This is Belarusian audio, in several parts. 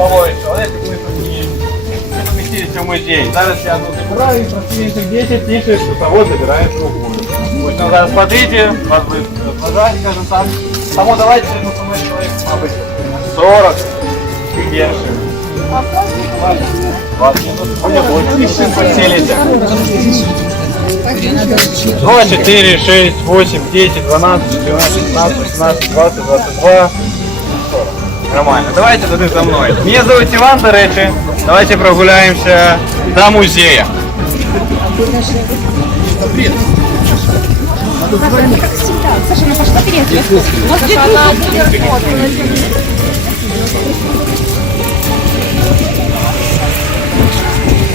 Ой, человек, мы поместились в музей. Зараз я тут забираю, и просвечник 10 пишет, что того забирает другую. Вот, ну, зараз смотрите, вас будет размножать, скажем так. Тому давайте, ну, со мной человек, может быть, 40 и держим. 20 минут. Будет больше, поселите. 2, 4, 6, 8, 10, 12, 14, 15, 16, 20, 22. Нормально. Давайте туди за мной. Меня зовут Иван, до речі. Давайте прогуляемся до музея. Привет. Как всегда. Саша, ну пошла вперед. Вот она будет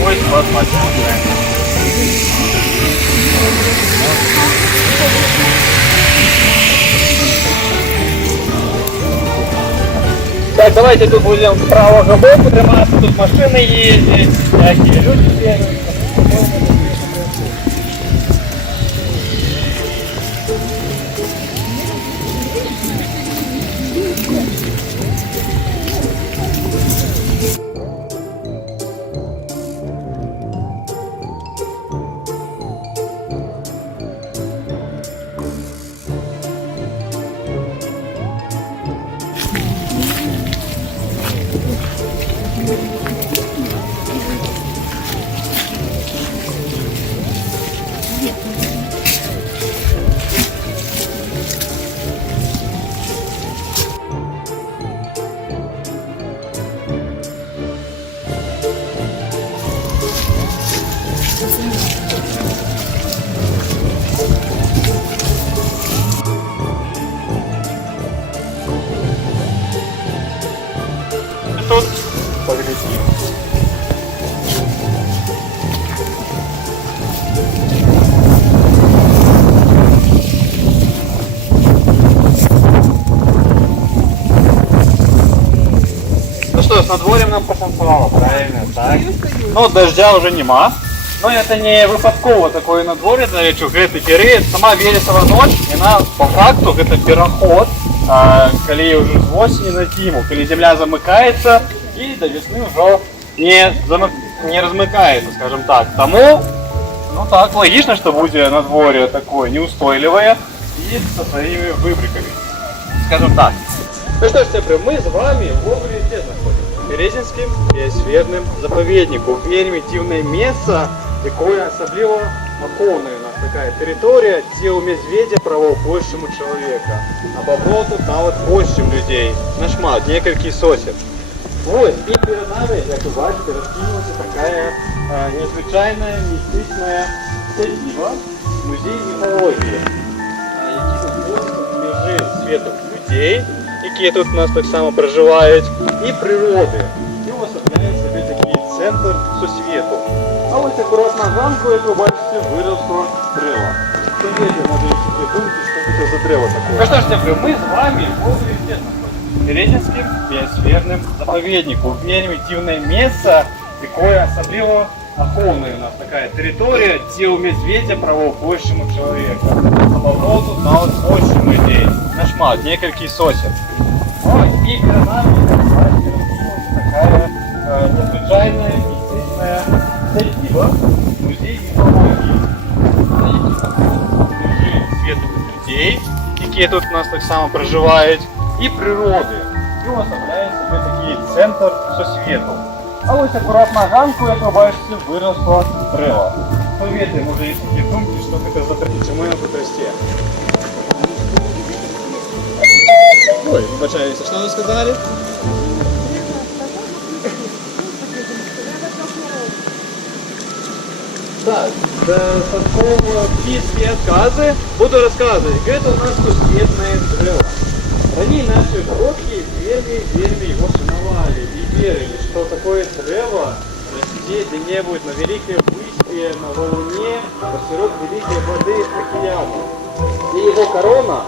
Ой, вот, так, давайте тут будем с правого боку триматься, тут машины ездят, всякие люди бегают. Тут поглядим. Ну что, с надворьем нам пошанцевало, правильно, так? Ну, дождя уже нема. Но это не выпадково такое надворье, навіть гэты перыяд, сама Велесова ночь, яна по факту гэта пераход, калі уже з осені на зиму, калі земля замыкаецца и до весны уже не размыкается, скажем так. Тому, ну так, логично, что будет надворье такое неустойливое и со своими выбриками, скажем так. Ну что ж, сябры, мы с вами в Овруі где находимся? В Березинскім біосферным заповеднику. Вельмі дзіўнае месца, якое асабліва ахоўная у нас такая территория, где у медведя правоў больше, чем у человека. А бобров тут нават больше, чем людей. Нашмат, некалькі сотен. Вот, и перед нами, как вы бачите, раскинулась такая незвычайная, мистичная сядзіба, музей міфології, які знаходиться межи свету людей, які тут у нас так само проживають, і природи. І уособляє собі такий центр сусвету. А ось акурат на ганку, як ви бачите, виросло дерево. Что видите, надо такі думки, що це за дерево таке. Ну что ж, мы с вами в Овруі где находимся? В Березинскім біосферным заповеднику. Вельмі дзіўнае месца, якое асабліва ахоўная у нас такая территория, где у медведя правоў больше, чем у человека. А бобров тут нават больше, чем людей. Нашмат, некалькі сотен. Ой, и перед нами такая незвычайная, мистичная сядзіба, музей міфології. Межи свету людей, які тут у нас так само проживають, і природи. І уособляє себе такий центр сусвету. А ось акурат на ганку, як ви бачите, виросло дерево. Повірте, може є такі думки, що це за дерево, чому воно тут росте. Ой, вибачаюся, що ви сказали? Так, такого киски отказы буду рассказывать. Это у нас сусветное дерево. Ранее наши предки вельми его шановали и верили, что такое дерево растет где-нибудь на великой выспе, на волне, посеред великой воды океана. И его крона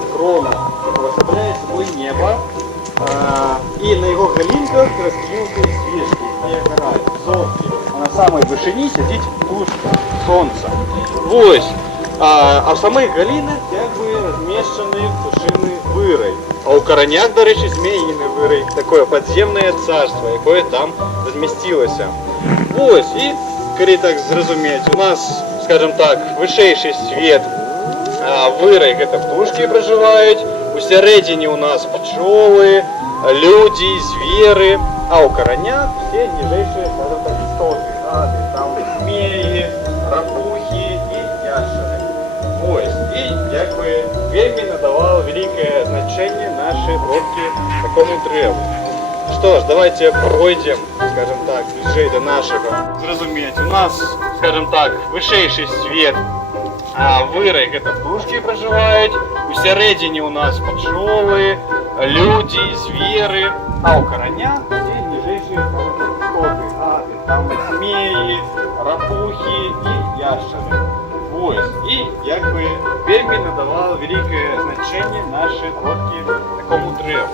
представляет собой небо, и на его галинках раскинуты свечки, не горают, зорки. А на самой вышине сидит тушка солнца. Вот. А в самих галинах как бы размещены кувшины вырой. А у Короняк, до речі, зміїний вирій, таке підземне царство, яке там розмістилося. Ось, і, коли так зрозуміти, у нас, скажімо так, вищий світ, вирій, це птушки проживають, усередині у нас пчоли, люди, звери, а у Короняк всі ніжейші, скажімо так, істоти, гады, там змії, рапухи і ящери. Ось, і якби вельми надавало велике значення наші родки такому древу. Что ж, давайте пройдем, скажем так, ближе до нашего. Зрозуміти, у нас, скажем так, вищий світ, вирій, це птушки проживають, усередині у нас пчоли, люди, звери, а у Короняк всі ніжейші істоти, гады, там змії, рапухи і ящери. Ось, і якби вельми надавало велике значення наші родки такому древу.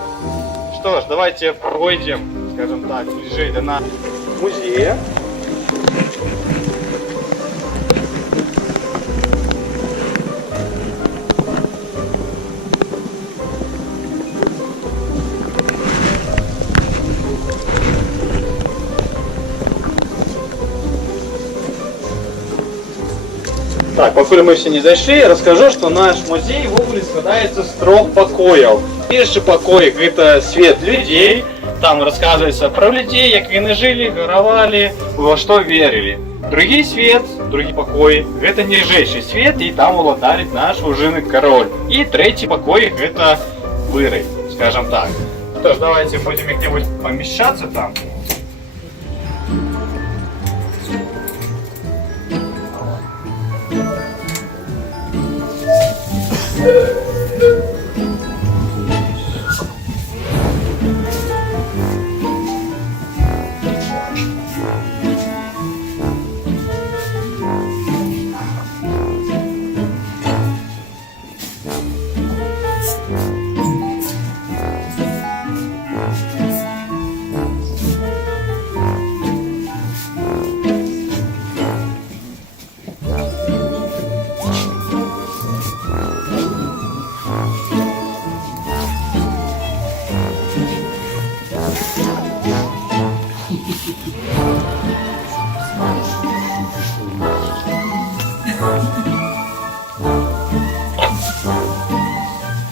Что ж, давайте пройдем, скажем так, ближе до нашего музея. Так, поки ми всі не зайшли, розкажу, що наш музей в ogóle складається з 3 покоїв. Перший покой – це світ людей, там розказується про людей, як вони жили, воровали, во що вірили. Другий світ, другий покой – це нижайший світ, і там владарить наш ужиний король. І третій покой – це вирій, скажем так. Тож, давайте будемо як-небудь поміщатися там.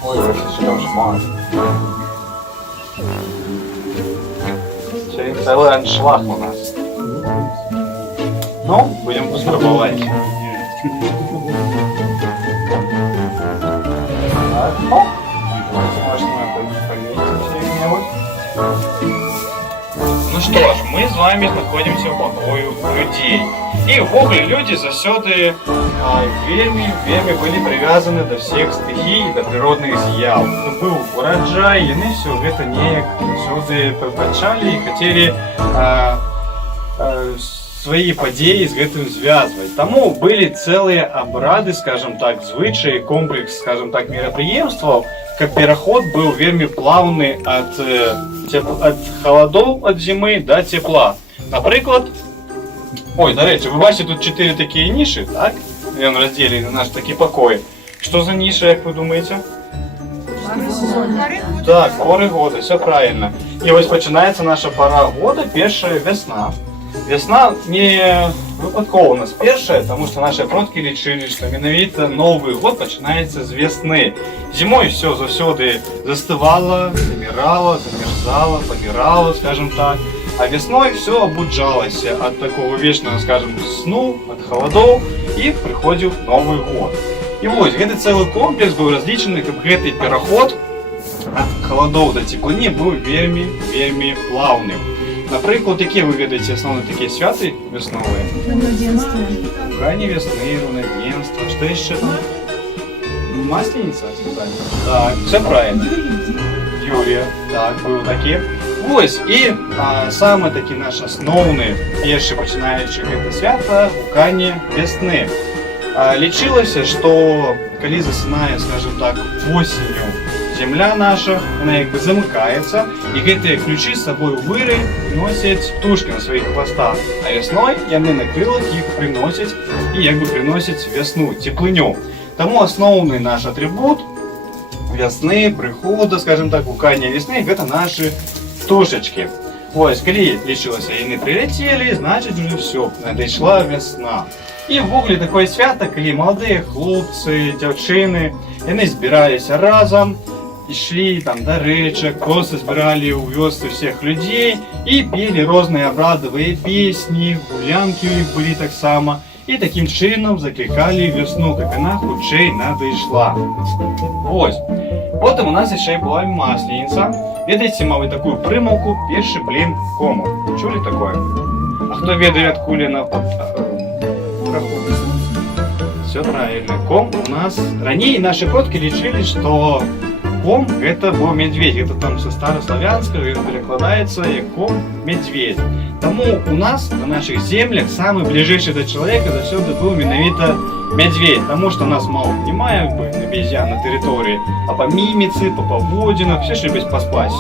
Ой, вообще там шмат. Сегодня целый аншлаг у нас. Ну, будем пробовать. Так, оп. Можно пометить где-нибудь. Ну что ж, мы с вами находимся в покою людей. И в ogóle люди засёды вельми были привязаны до всех стихий, до природных з'яв. Был урожай, и они все это не сюда побачали и хотели свои подеи с этим связывать. Тому были целые обряды, скажем так, звычаи, комплекс, скажем так, мероприемств, как переход был вельми плавный от холодов, от зимы до тепла. Наприклад, ой, до речі, ви бачите, тут 4 такі ніші, так? Він розділені на наші такі покої. Що за ніша, як ви думаєте? Так, пори года, все правильно. І ось починається наша пора года, перша весна. Весна не випадково у нас перша, тому що наші предки лічили, що менавіта Новий год починається з весни. Зимою все завсюди застывало, замирало, замерзало, помирало, скажем так. А весной все обуджалось от такого вечного, скажем, сну, от холодов, и приходил Новый год. И вот, этот целый комплекс был различный, как этот переход от холодов до теплыни был вельми плавным. Наприклад, які ви видите основні такі святи веснові? Равноденствие. Ранні весни, равноденство, що ще там? Маслениця, сказали? Так, все правильно. Юрія, так, був такі. Ось, і саме такі наш основний, перший починаючи це свято, гукання весни. Лічилося, що коли засинає, скажем так, осінню земля наша, вона якби замикається, і ці ключі з собою вири носять птушки на своїх хвостах, а весною вони на крилах їх приносять і якби приносять весну, теплиню. Тому основний наш атрибут весны, приходу, скажем так, гукання весны, гэта наши птушечки. Ось, калі лічылася, яны прилетели, значит уже все, надышла весна. І ввогуле такое свято, калі маладыя хлопцы, дзяўчыны, яны збіраліся разам, ішли там до рэчак, просто збирали у вёсцы всех людей и пели розныя абрадавыя песни, гулянки у іх былі таксама, и таким чынам закликали весну, как она хутчэй надышла. Ось. Потым у нас яшчэ была масленица. Ведаеце, мабыць, такую прымаўку «першы блін кому». Чули такое? А хто ведае, адкуль яна праходзіць? Все правильно. Ком у нас... Раней наши предки лечили, что ком это был медведь. Это там со старославянского перекладается как ком медведь. Тому у нас на наших землях самый ближайший до человека завсёды был менавіта медведь. Потому что нас мало немає обезьян на территории, а по мимице, по поводинах, все ж любят поспать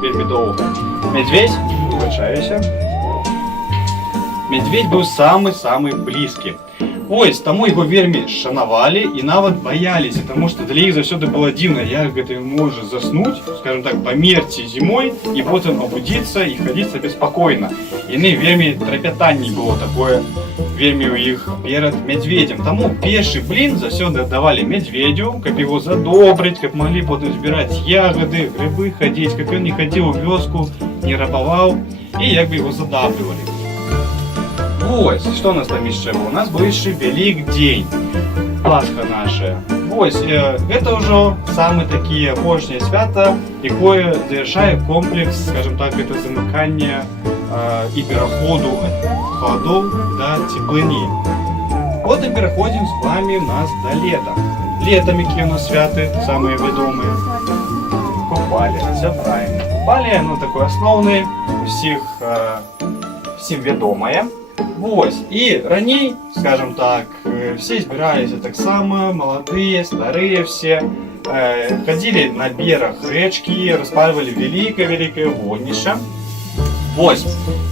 вельми долго. Медведь, вибачаюся. Медведь был самый-самый близкий. Ось, тому його вельмі шанавалі і нават баяліся, тому що для іх заўсёды было дзіўна, як гэта можа заснуць, скажем так, памерці зімой і потым абудзіцца і хадзіць сабе спакойна. Яны вельмі трапятанне было такое вельмі ў іх перад медведем. Таму першы блін заўсёды аддавалі медведю, каб яго задобрыць, каб маглі потым збіраць ягады, грыбы хадзіць, каб ён не хадзіў у вёску, не рабаваў і як бы яго задабрывалі. Ось, что у нас там еще было? У нас был еще Великдень, Пасха наша. Ось, это уже самые такие апошние свята, якое завершает комплекс, скажем так, это замыкание и переходу от холодов до теплыни. Вот и переходим с вами у нас до лета. Летом какие у нас святы, самые ведомые? Купали, все правильно. Купали, ну такое основное, у всех всем ведомое. Ось, і раней, скажем так, все збиралися так само, молодые, старые все, ходили на берег речки, распаливали великое вогнище. Ось,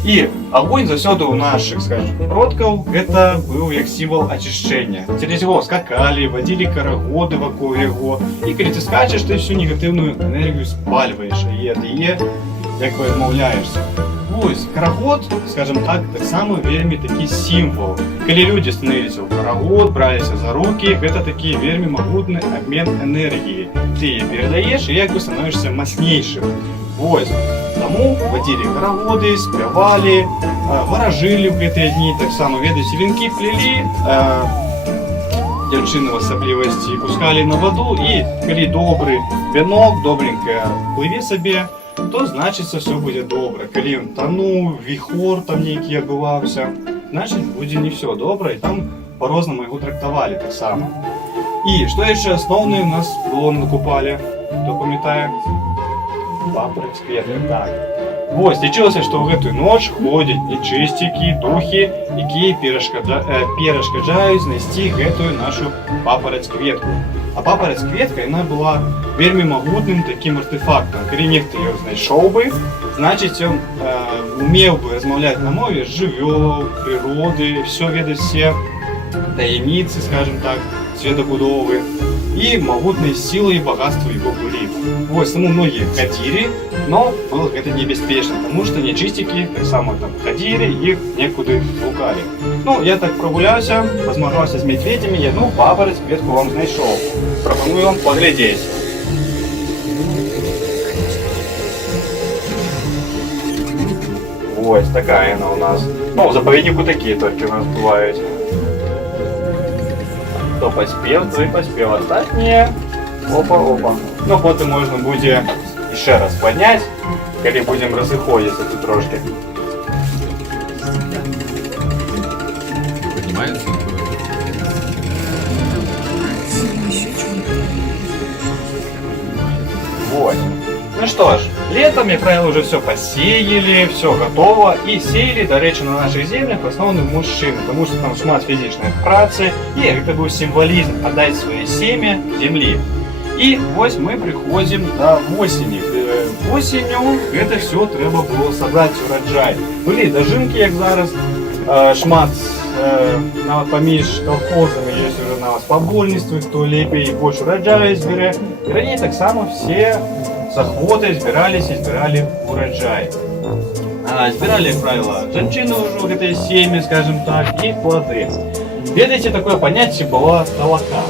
і огонь заўсёды у наших, скажем, продков, это был як символ очищения. Через его скакали, водили карагоды вокруг его, и когда ты скачешь, ты всю негативную энергию спаливаешь, и это як бы відмовляєшся. Ось, карагод, скажем так само вельмі такі символ. Калі люди становилися в карагод, бралися за руки, это такі вельмі могутний обмен энергии. Ты її передаєш і як бы становишься мощнейшим. Ось, тому водили карагоды, спевали, ворожили в эти дни, так само ведаеце, венки плели, дзяўчыны в асаблівасці пускали на воду, і калі добрый венок, добренько плыве себе, то значит все будет добре. Калі он тонул, вихор там некий обывався, значит будет не все добре, и там по-разному его трактовали так само. И что еще основное у нас было на купале, кто памятает? Папороть, кветки, так. Ось, лічылася, што ў гэтую ноч ходзяць нечысцікі, духі, якія перашкаджаюць знайсці гэтую нашу папараць-кветку. А папараць-кветка, яна была вельмі магутным таким артефактом. Калі нехта яго знайшоў бы, значыць, ён умеў бы размаўляць на мове жывёлаў, прыроды, все ведаць все таямніцы, скажем так, светабудовы. И могутные силы и богатства его были. Вось, тому многие ходили, но было это небеспечно, потому что нечистики так само там ходили, их некуда лукали. Ну, я так прогулялся, позмагался с медведями, я папороть, ветку вам знайшов. Пропоную вам поглядеть. Вось, такая она у нас. Ну, в заповеднику такие только у нас бывают. Хто поспел, той поспел. Остатние. Опа. Ну, потом можно будет еще раз поднять, когда будем разыходиться тут трошки. Поднимается? Вот. Ну что ж, летом, как правило, уже все посеяли, все готово. И сеяли, до речи, на наших землях в основном мужчины, потому что там шмат физичной працы. И это был символизм отдать свое семя земли. И вот мы приходим до осени. Осенью это все треба было собрать урожай. Были дожинки, как зараз, шмат поміж колхозами є вже на спобольництві, хто лепей і більше урожаю збере. І раніше так само всі з охоти збирались і збирали урожай. Збирали, як правило, женщины уже, это семьи, скажем так, и плоды. Ведаете, такое понятие было толока.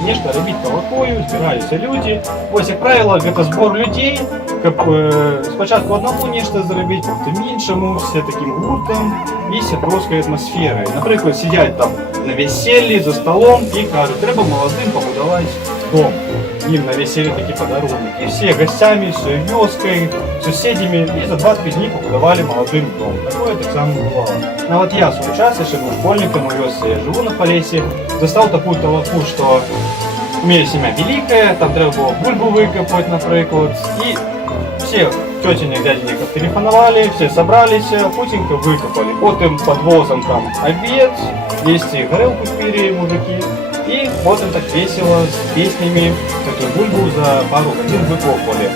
Нечто робить толокою, збиралися люди. Ось, як правило, это збор людей, спочатку одному нечто зробити, потім іншому, все таким гуртом і сябровською атмосферою. Наприклад, сидять там на весіллі за столом і кажуть, треба молодим побудувати дом. Им на веселье такие подарунки. И все гостями, все вёской, соседями, и за 2-3 дней побудовали молодым дом. Такое так само бывало. Ну вот я случался, еще был школьником, я живу на Полесье, застал такую толоку, что имели семья великая, там треба было бульбу выкопать, например, и все тетенек, дяденек телефоновали, все собрались, путенько выкопали. Потом под возом там обед, есть и горелку пили мужики. И вот он так весело, с песнями, такую бульбу за пару годин выкопали.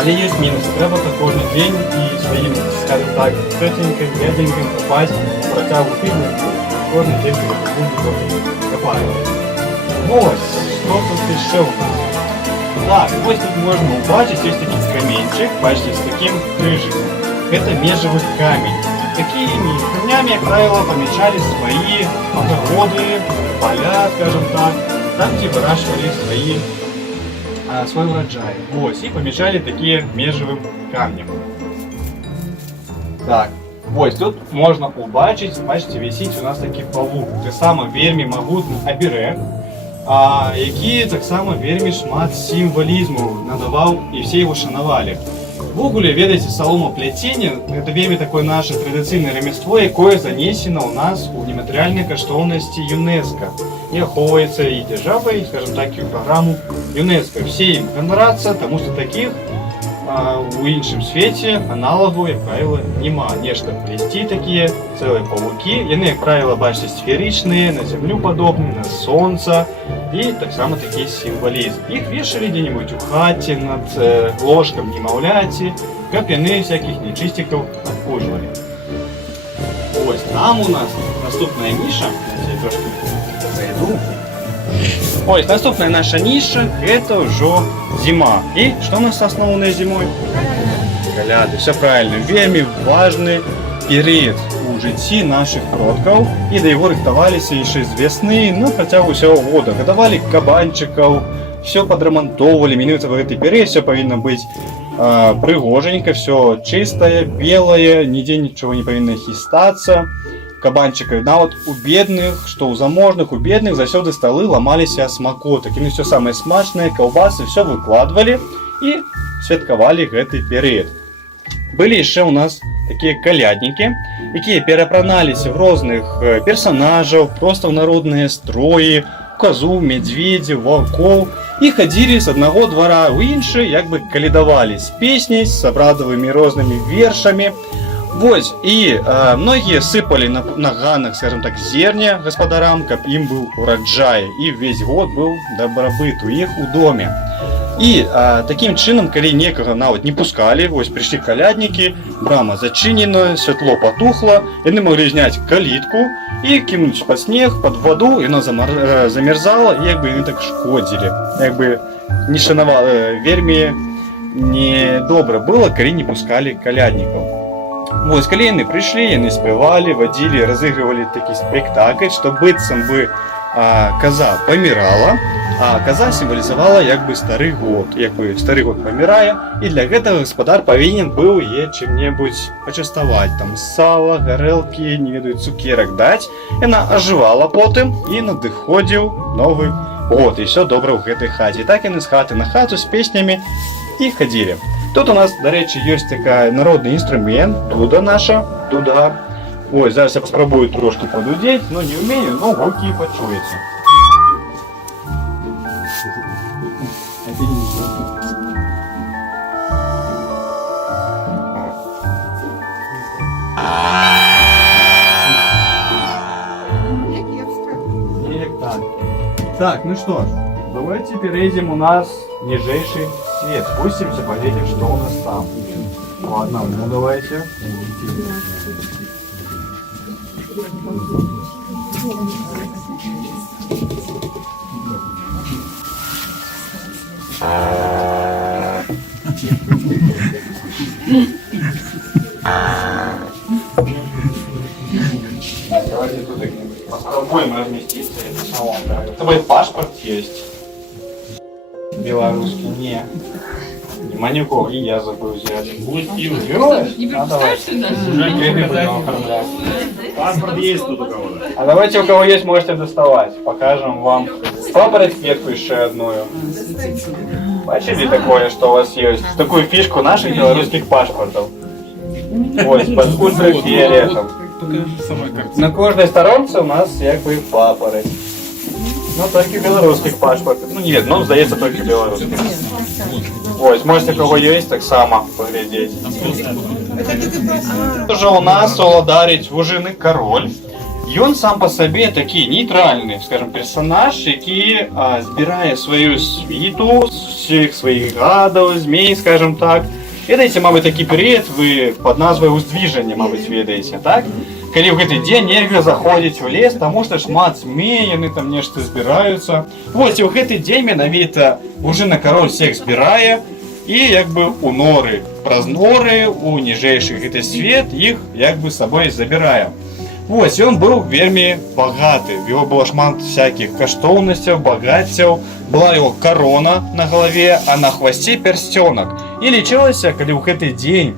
Але есть минус, треба такой же день и своим, скажем так, тетенькам, дяденькам попасть в протягу фильму, кожен день бульбу копаем. Вот, что тут еще у нас? Так, вот тут можно убачить, есть такой каменчик, почти с таким крыжиком. Это межевый камень. Такими камнями, как правило, помечали свои огороды, поля, скажем так, там, где выращивали свой урожай. Вот, и помечали такие межевым камнем. Так, ось тут можно убачить, бачите, висить у нас такий павук. Це саме вельми могутний оберег, який так само вельми шмат символізму надавав і всі його шанували. В Гугле, ведаете, соломоплетение – это вельми такое наше традиционное ремество, якое занесено у нас у нематериальные коштовности ЮНЕСКО. И оховывается и державой, скажем так, и в программу ЮНЕСКО. Все им гонораться, тому что таких у іншому світі аналогу, як правило, нема. Нечто плести такі, цілі павуки. Вони, як правило, бачите, сферичні, на землю подобні, на сонце. І так само такий символізм. Їх вішали где-нибудь у хаті, над ложком немовляті, каб вони всяких нечистиків обкужували. Ось там у нас наступна ніша, я трошки зайду. Ось, наступная наша ниша – это уже зима. И что у нас основное зимой? Коляды. Все правильно. Вельми важный период у житті наших продков. И до его рыхтовались еще с весны, ну хотя бы всего года. Готовали кабанчиков, все подремонтовывали. Минуется в этой период, все повинно быть пригоженько, все чистое, белое, нигде ничего не повинно хистаться. Кабанчиков. Да, вот у бедных, что у заможных, у бедных засёды столы ломались о смакоток. Им все самое смачное, колбасы, все выкладывали и святковали этот период. Были еще у нас такие колядники, которые переапранались в разных персонажей, просто в народные строи, козу, медведя, волков. И ходили с одного двора в інший, як бы калядовали с песней, с обрадовыми разными вершами. Вот, и многие сыпали на ганах, скажем так, зерня господарам, как им был урожай, и весь год был добробыт у их у доме. И таким чином, коли некого навод не пускали, вот пришли колядники, брама зачинена, светло потухло, и они могли снять калитку и кинуть под снег, под воду, и она замерзала, и как бы они так шкодили, как бы не шановали, вельми недобро было, коли не пускали колядников. Вот, коли они пришли, они спевали, водили, разыгрывали такие спектакль, что быцем бы коза помирала, а коза символизовала як бы старый год помирая, и для этого господар повинен был ей чем-нибудь почастовать, там сало, горелки, не ведаю, цукерок дать, и она оживала потом, и надыходил новый год, и все добро в этой хате. И так они с хаты на хату с песнями и ходили. Тут у нас, до речі, є такий народний інструмент, дуда наша, дуда. Ой, зараз я спробую трошки подудеть, но не вмію, но руки почуються. Так, ну что ж, давайте перейдем у нас нижайший свет. Спустимся, поглядим, что у нас там. Ладно, ну давайте. Давайте тут попробуем разместиться. Это салон, да. У тебя паспорт есть? Белорусский? Не. Манюков, и я забыл взять. Будет пиво. Не пропускаешься даже? Уже кредит будем оформлять. Паспорт есть тут у кого-то. А давайте, у кого есть, можете доставать. Покажем вам. Выбрать кетку еще одну. Бачили такое, что у вас есть? Такую фишку наших белорусских паспортов. Ось, под скульптурой фиолетом. На кожній сторонці у нас якби папороть. Ну, тільки білоруських паспортів. Ну, ні, ну, здається, тільки білоруських. Ось, можете, кого є, так само поглядеть. Уже у нас володарить вужины король. І він сам по собі такий нейтральний, скажімо, персонаж, який збирає свою світу, всіх своїх гадів, змей, скажімо так. Ведаеце, мабыць, такі перыяд вы пад назвай уздвіжання, мабыць, ведаеце, так? Калі ў гэты дзень нельга заходзіць у лес, таму што шмат змей, яны там нешта збіраюцца. Вось, і ў гэты дзень менавіта вужына кароль всех збірае і як бы у норы, праз норы, у ніжэйшы гэты свет іх як бы сабой забірае. Вось, ён быў вельмі багаты, у яго было шмат всякіх каштоўнасцяў, багаццяў, была яго корона на галаве, а на хвасце пярсцёнак. І лічылася, калі ў гэты дзень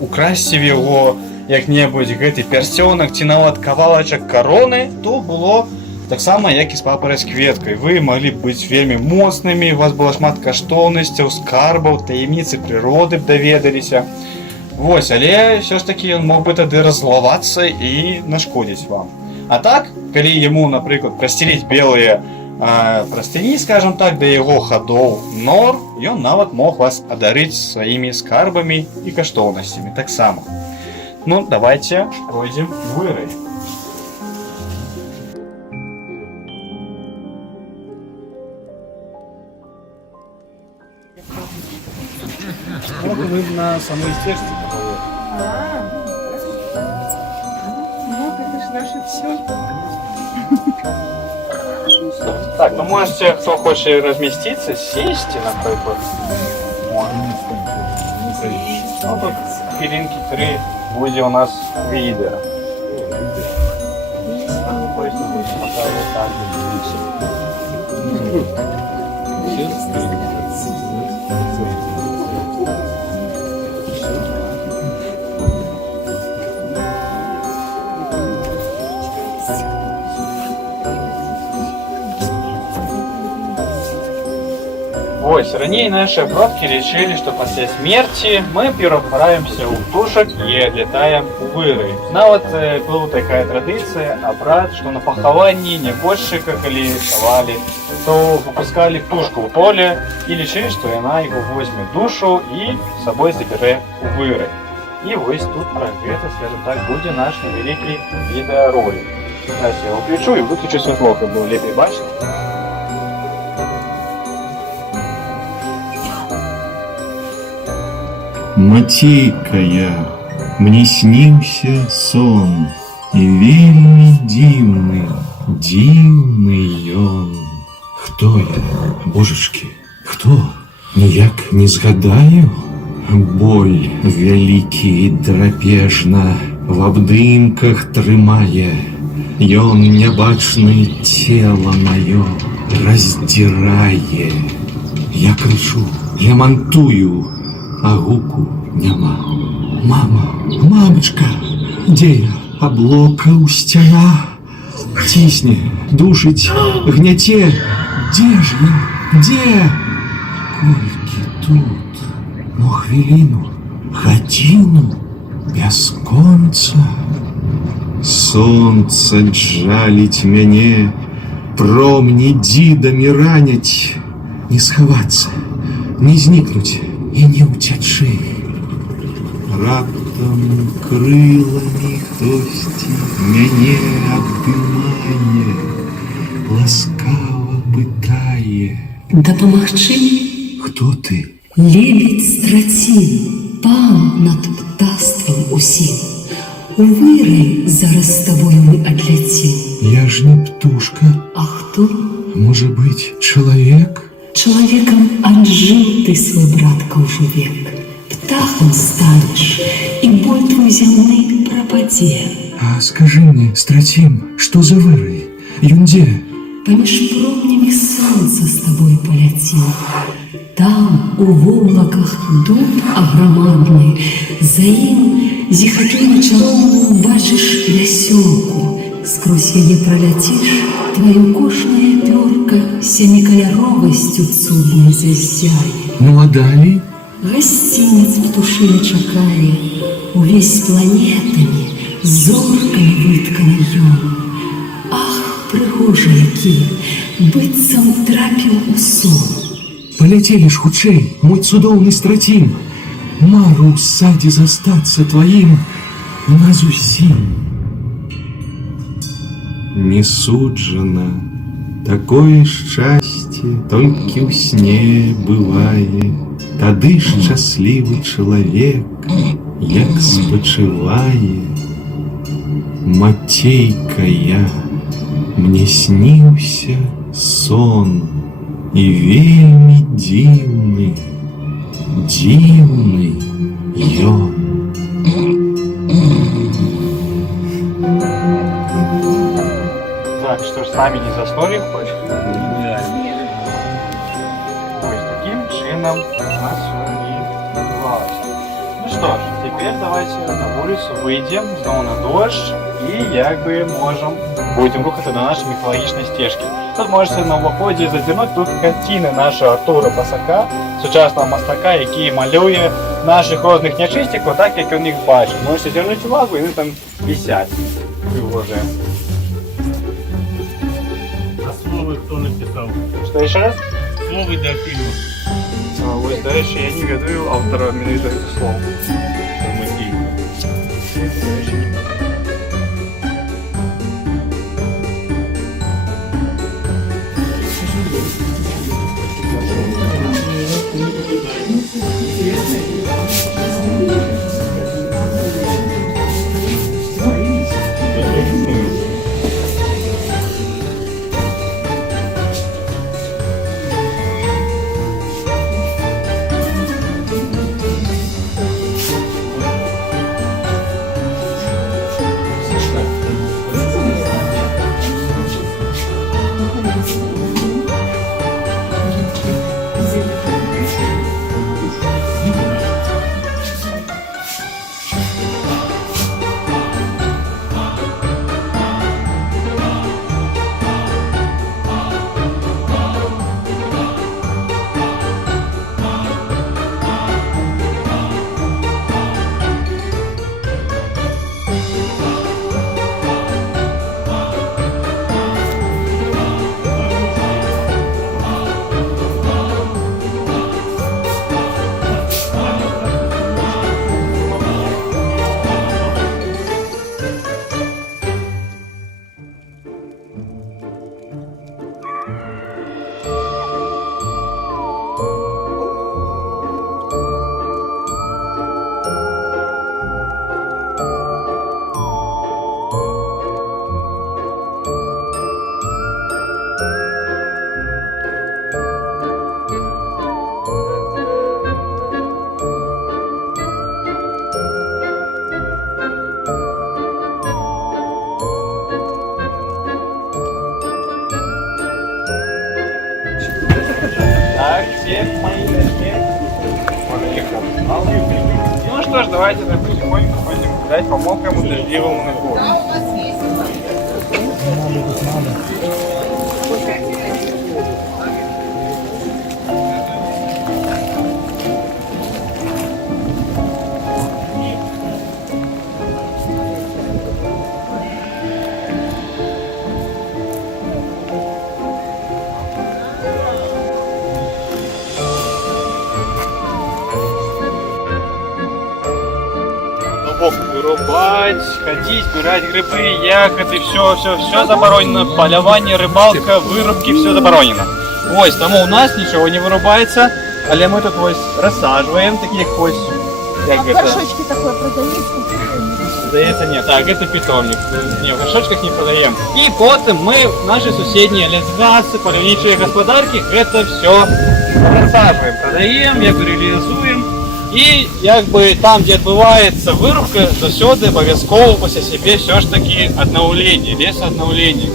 украсці в яго як-небудзь гэты пярсцёнак ці нават кавалачак короны, то было таксама як і з папараць кветкай. Вы маглі быць вельмі моцнымі, у вас было шмат каштоўнасцяў, скарбаў, таямніцы прыроды б даведаліся. Вось, але все ж таки ён мог бы тады раззлавацца і нашкодзіць вам. А так, калі яму, напрыклад, прасціліць белыя прастыні, скажем так, да яго хадоў нор, ён нават мог вас адарыць сваімі скарбамі і каштоўнасцямі таксама. Ну, давайте пройдзем вырай. Вот мы на самой стежке. Ну, это ж наше все. Так, ну можете, кто хочет разместиться, сесть, например. Ну, тут хвилинки 3 будет у нас видео. Ось, ранее наши предки решили, что после смерти мы переправимся у тушек и отлетаем у выры. Но вот была такая традиция, обряд, что на поховании небольшика, коли совали, то выпускали птушку в поле и решили, что она его возьмет душу и с собой заберет у выры. И вот тут про это, скажем так, будет наш невеликий видеоролик. Сейчас я его включу и выключу светло, чтобы было лепее бачить. Матейка я, мне снился сон, и вельмі дивный, дивный он. Кто я, божечки, кто? Ніяк не згадаю? Боль вялікі і драпежна в абдымках трымае. Ён нябачны тело маё раздзірае. Я крычу, я мантую, а гуку няма. Мама, мамочка, дзе я? Аблока ў сцяна цісне, душыць, гняце. Дзе ж я? Дзе? Колькі тут? Ну, хвіліну, гадзіну, бясконца. Сонца джаліць мяне, промні дзідамі раняць. Не схавацца, не знікнуць і не ўцячы. Раптам крыламі хтосьці мяне абдымае, ласкава пытае. Дапамагчы? Хто ты? Лебедь страцін, пан над птаствам усім. Вирай, зараз з тобою ми отлетим. Я ж не птушка. А хто? Может быть, человек? Чоловіком отжив ти свой, братка, уже век. Птахом станеш, і боль твой земний пропаде. А скажи мне, Стратим, что за вырой? Юнде? Поміж промнями сонца з тобою полетим. Там, у воблаках, дуб агромадний, за ім зіхатліва чаровну бачиш вясёлку. Скрозь яе проляціш, твою кожная пёрка сямікаляровасцю цуднай засяе. Ну а далее? Гостинец птушыны чакае, увесь планетамі, зоркамі вытканы ён. Ах, прыгожа які, быццам трапіў у сон. Полетели ж хутчэй, мой цудоўны Стратим. Мару ў садзе застацца твоим назусім. Не суджана, такое счастье только ў сне бывае. Тады шчаслівы чалавек, як спачывае. Мацейка я, мне сніўся сон, і вельмі дзіўны, дзіўны ён. Так, что ж, с нами не заснули, хоть? Ось таким чином у нас сегодня власть. Ну что ж, теперь давайте на улицу выйдем, снова на дождь, и как бы можем, будем рухаться до нашей мифологичной стежки. Тут можете на виході зазирнути, тут картини нашого Артура Басака, сучасного мастака, який малює наших розних нечистиків, так як у них бачить. Можете звернути увагу, і вони там висять. Вже. А слово хто написав? Что еще раз? Слово для фільму. Ось дальше я не ведаю автора менавіта цих слов. Ну что ж, давайте потихоньку будем гулять по мокрому дождливому нагору. Вырубать, ходить, собирать грибы, ягоды, все заборонено. Полювання, рыбалка, вырубки, все заборонено. Ось, тому у нас ничего не вырубается, але мы тут ось рассаживаем таких ось як А в гэта, горшочке такое продается? здається, ні, так, это питомник. Ні, в горшочках не продаем. І потім ми в наші сусідні лісгаси, полівничі господарки, это все розсаджуємо, продаємо, як реалізуємо. І якби там, де відбувається вирубка, досюди обов'язково після себе все ж таки одновлення, лісоодновлення.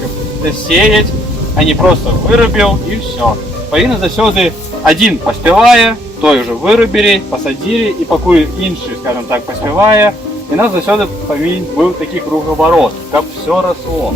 Це сіять, а не просто вирубив і все. Повинно досюди один поспіває, той вже вирубили, посадили, і поки інший, скажімо так, поспіває, і нас досюди повинен був такий круговорот, щоб все росло.